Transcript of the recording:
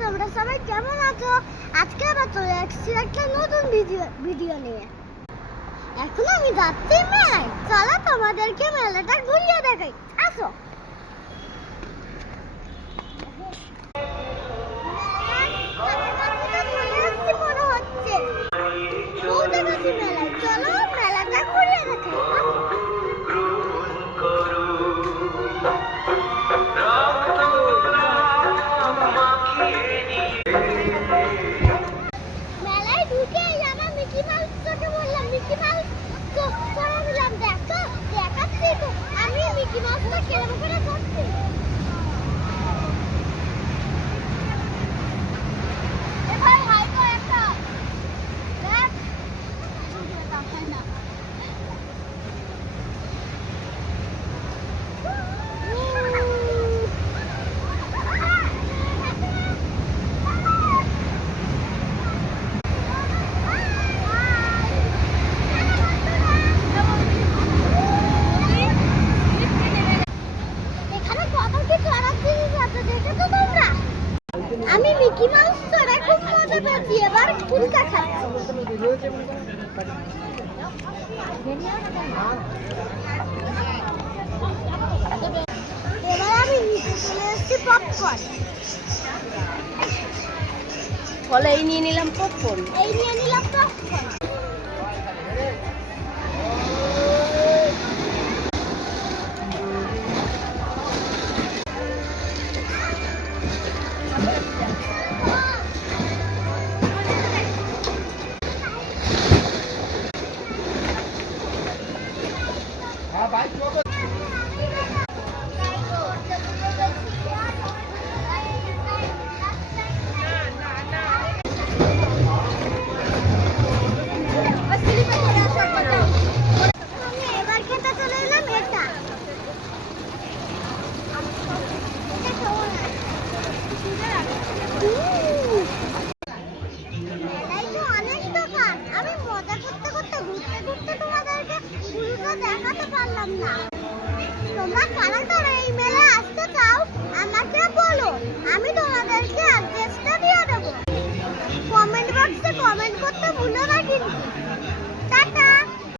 তোমরা সবাই কেমন আছো? আজকে আবার চলে আসছি একটা নতুন ভিডিও নিয়ে। এখন আমি যাচ্ছি মেলায়। চলো তোমাদেরকে মেলাটা ঘুরিয়ে দেখাই, আসো। মনে হচ্ছে মেলায়, চলো মেলাটা ঘুরিয়ে দেখাই। মেলায় ঢুকে আমার মিকি মাউসকে বললাম, মিকি মাউস তো করে দিলাম, দেখো দেখাচ্ছি তো আমি মিকি মাউসটা কেমন করে করছি। এবার হাই কর একটা দেখ না। আমি মিকি মাউস চড়াই খুব মজা পাচ্ছি, এবার ফুচকা খাচ্ছি। এবার আমি নিচে চলে এসেছি পপকর্ন। ফলে এই নিয়ে নিলাম পপকর্ন।